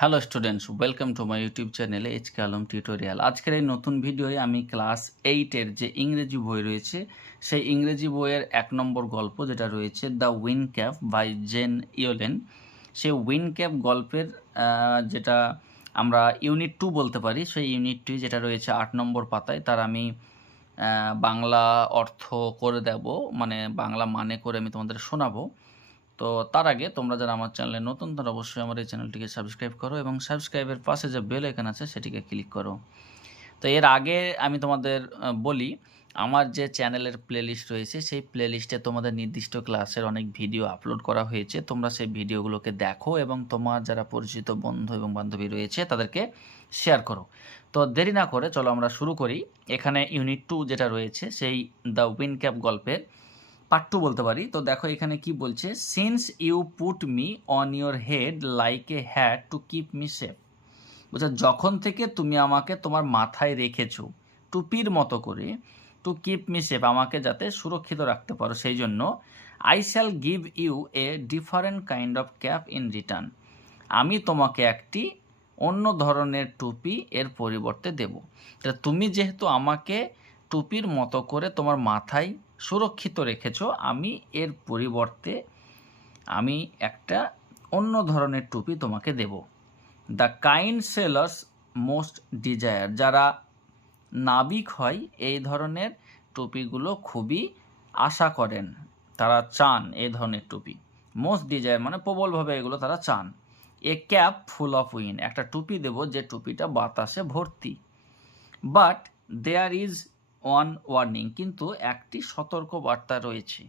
Hello students, welcome to my YouTube channel HK Alam tutorial. আজকের এই নতুন ভিডিওয়ে আমি ক্লাস 8-এর যে ইংরেজি বই রয়েছে সেই ইংরেজি বইয়ের 1 নম্বর গল্প যেটা রয়েছে the wind cap by Jane Yolen, সেই উইন ক্যাপ গল্পের যেটা আমরা ইউনিট 2 বলতে পারি, সেই ইউনিট 2 যেটা রয়েছে 8 নম্বর পাতায়, তার আমি বাংলা অর্থ করে দেব, মানে বাংলা মানে করে আমি তোমাদের শোনাবো। তো তার আগে তোমরা যারা আমার চ্যানেলে নতুন, তারা অবশ্যই আমার এই চ্যানেলটিকে সাবস্ক্রাইব করো এবং সাবস্ক্রাইবের পাশে যে বেল আইকন আছে সেটিকে ক্লিক করো। তো এর আগে আমি তোমাদের বলি, আমার যে চ্যানেলের প্লেলিস্ট রয়েছে সেই প্লেলিস্টে তোমাদের নির্দিষ্ট ক্লাসের অনেক ভিডিও আপলোড করা হয়েছে। তোমরা সেই ভিডিওগুলোকে দেখো এবং তোমার যারা পরিচিত বন্ধু এবং বান্ধবী রয়েছে তাদেরকে শেয়ার করো। তো দেরি না করে চলো আমরা শুরু করি। এখানে ইউনিট 2 যেটা রয়েছে সেই দ্য উইন ক্যাপ গল্পের পার্ট 2 বলতে পারি। তো দেখো এখানে কি বলছে, since you put me on your head like a hat to keep me safe. বলছে যখন থেকে তুমি আমাকে তোমার মাথায় রেখেছো টুপির মতো করে, টু কিপ মি সেফ, আমাকে যাতে সুরক্ষিত রাখতে পারো, সেই জন্য I shall give you a different kind of cap in return, আমি তোমাকে একটি অন্য ধরনের টুপি এর পরিবর্তে দেব। তুমি যেহেতু আমাকে টুপির মতো করে তোমার মাথায় সুরক্ষিত রেখেছো, আমি এর পরিবর্তে আমি একটা অন্য ধরনের টুপি তোমাকে দেব। The kind sailors most desire, যারা নাবিক হয় এই ধরনের টুপিগুলো খুবই আশা করেন, তারা চান এই ধরনের টুপি। মোস্ট ডিজায়ার মানে প্রবলভাবে এগুলো তারা চান। A cap full of wind, একটা টুপি দেব যে টুপিটা বাতাসে ভর্তি। But there is one warning, কিন্তু একটি সতর্ক বার্তা রয়েছে।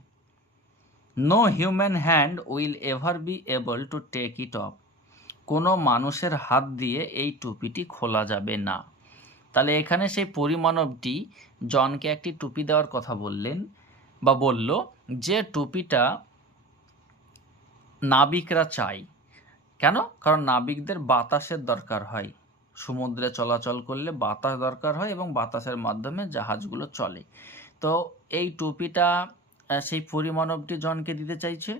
No human hand will ever be able to take it off, কোনো মানুষের হাত দিয়ে এই টুপিটি খোলা যাবে না। তাহলে এখানে সেই পরিমাণবটি জনকে একটি টুপি দেওয়ার কথা বললেন বা বলল, যে টুপিটা নাবিকরা চায়। কেন? কারণ নাবিকদের বাতাসের দরকার হয়, সমুদ্রে চলাচল করলে বাতাস দরকার হয় এবং বাতাসের মাধ্যমে জাহাজগুলো চলে। তো এই টুপিটা সেই পরিমাণবটি জনকে দিতে চাইছে।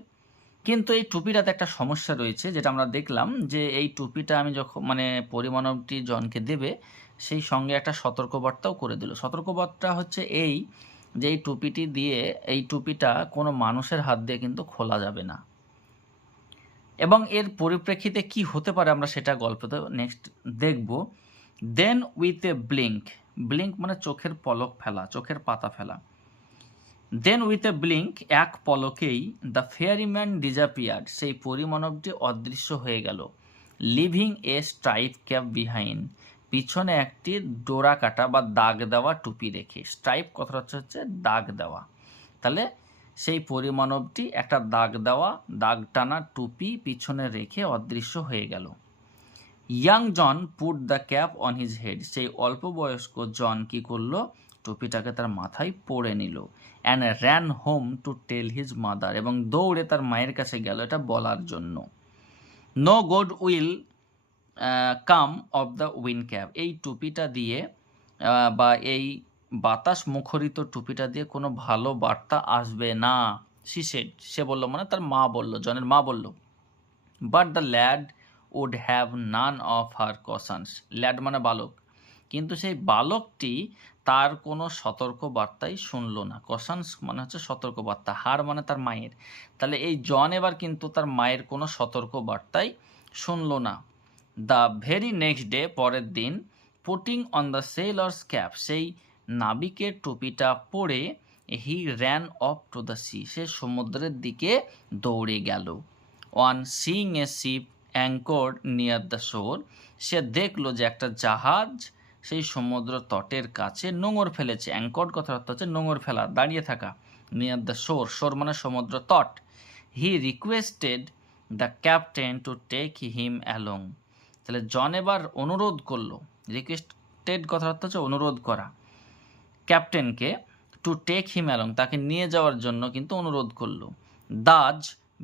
কিন্তু এই টুপিটাতে একটা সমস্যা রয়েছে, যেটা আমরা দেখলাম যে এই টুপিটা আমি যখন পরিমাণবটি জনকে দেবে, সেই সঙ্গে একটা সতর্কবার্তাও করে দিল। সতর্কবার্তা হচ্ছে এই, যে এই টুপিটি দিয়ে, এই টুপিটা কোনো মানুষের হাত দিয়ে কিন্তু খোলা যাবে না। এবং এর পরিপ্রেক্ষিতে কি হতে পারে আমরা সেটা গল্পতে নেক্সট দেখব। দেন উইথ এ ব্লিঙ্ক, ব্লিঙ্ক মানে চোখের পলক ফেলা, চোখের পাতা ফেলা। দেন উইথ এ ব্লিঙ্ক, এক পলকেই দ্য ফেয়ারিম্যান ডিজাপিয়ার্ড, সেই পরিমাণবটি অদৃশ্য হয়ে গেল। লিভিং এ স্ট্রাইপ ক্যাপ বিহাইন্ড, পিছনে একটি ডোরা কাটা বা দাগ দেওয়া টুপি রেখে। স্ট্রাইপ কথাটা হচ্ছে দাগ দেওয়া, তাহলে সেই পরিমাণবটি একটা দাগ দেওয়া, দাগ টানা টুপি পিছনে রেখে অদৃশ্য হয়ে গেল। Young John put the cap on his head, সেই অল্প বয়স্ক জন কি করলো, টুপিটাকে তার মাথায় পরে নিল। And ran home to tell his mother, এবং দৌড়ে তার মায়ের কাছে গেল এটা বলার জন্য। No good will come of the wind cap, এই টুপিটা দিয়ে বা এই বাতাস মুখরিত টুপিটা দিয়ে কোনো ভালো বার্তা আসবে না। সে বলল, মানে তার মা বলল, জনের মা বলল। But the lad would have none of her cautions, lad মানে বালক, কিন্তু সেই বালকটি তার কোনো সতর্ক বার্তাই শুনল না। কশনস মানে হচ্ছে সতর্ক বার্তা, হার মানে তার মায়ের। তাহলে এই জন এবার কিন্তু তার মায়ের কোনো সতর্ক বার্তাই শুনল না। দ্য ভেরি নেক্সট ডে, পরের দিন, putting on the sailor's cap, সেই নাবিকের টুপিটা পরে, he ran off to the sea, সে সমুদ্রের দিকে দৌড়ে গেল। On seeing a ship anchored near the shore, সে দেখলো যে একটা জাহাজ সেই সমুদ্র তটের কাছে নোঙর ফেলেছে। অ্যাঙ্কর্ড কথার অর্থ হচ্ছে নোঙর ফেলা, দাঁড়িয়ে থাকা। নিয়ার দ্য শোর, শোর মানে সমুদ্র তট। He requested the captain to take him along, তাহলে জন এবার অনুরোধ করলো, রিকোয়েস্টেড কথার অর্থ হচ্ছে অনুরোধ করা, ক্যাপ্টেনকে, টু টেক হিম অ্যালং, তাকে নিয়ে যাওয়ার জন্য কিন্তু অনুরোধ করলো। Thus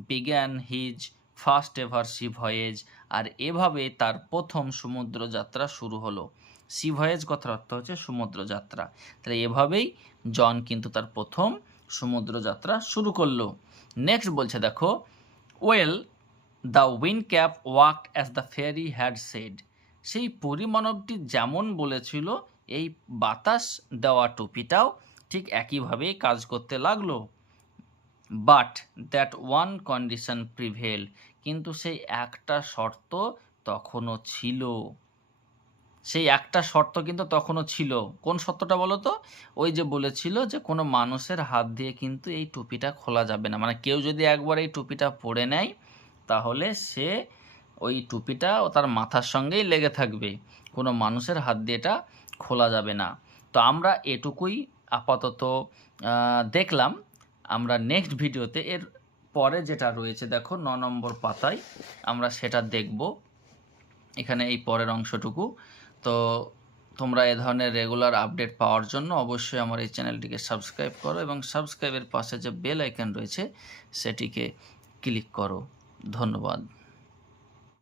began his first ever sea voyage, আর এভাবে তার প্রথম সমুদ্র যাত্রা শুরু হলো। সি ভয়েজ কথার অর্থ হচ্ছে সমুদ্র যাত্রা। তাহলে এভাবেই জন কিন্তু তার প্রথম সমুদ্র যাত্রা শুরু করলো। নেক্সট বলছে দেখো, well the wind cap walked as the fairy had said. সেই পরিমানবটি যেমন বলেছিল, এই বাতাস দেওয়া টুপিটাও ঠিক একইভাবেই কাজ করতে লাগলো। But that one condition prevail, কিন্তু সেই একটা শর্ত তখনও ছিল। সেই একটা শর্ত কিন্তু তখনও ছিল। কোন শর্তটা বলো তো? ওই যে বলেছিল যে কোনো মানুষের হাত দিয়ে কিন্তু এই টুপিটা খোলা যাবে না। মানে কেউ যদি একবার এই টুপিটা পরে নেয়, তাহলে সে ওই টুপিটা ও তার মাথার সঙ্গেই লেগে থাকবে, কোনো মানুষের হাত দিয়ে এটা খোলা যাবে না। তো আমরা এটুকুই আপাতত দেখলাম। আমরা নেক্সট ভিডিওতে এর পরে যেটা রয়েছে দেখো 9 নম্বর পাতায়, আমরা সেটা দেখব, এখানে এই পরের অংশটুকু। তো তোমরা এ ধরনের রেগুলার আপডেট পাওয়ার জন্য অবশ্যই আমার এই চ্যানেলটিকে সাবস্ক্রাইব করো এবং সাবস্ক্রাইবের পাশে যে বেল আইকন রয়েছে সেটিকে ক্লিক করো। ধন্যবাদ।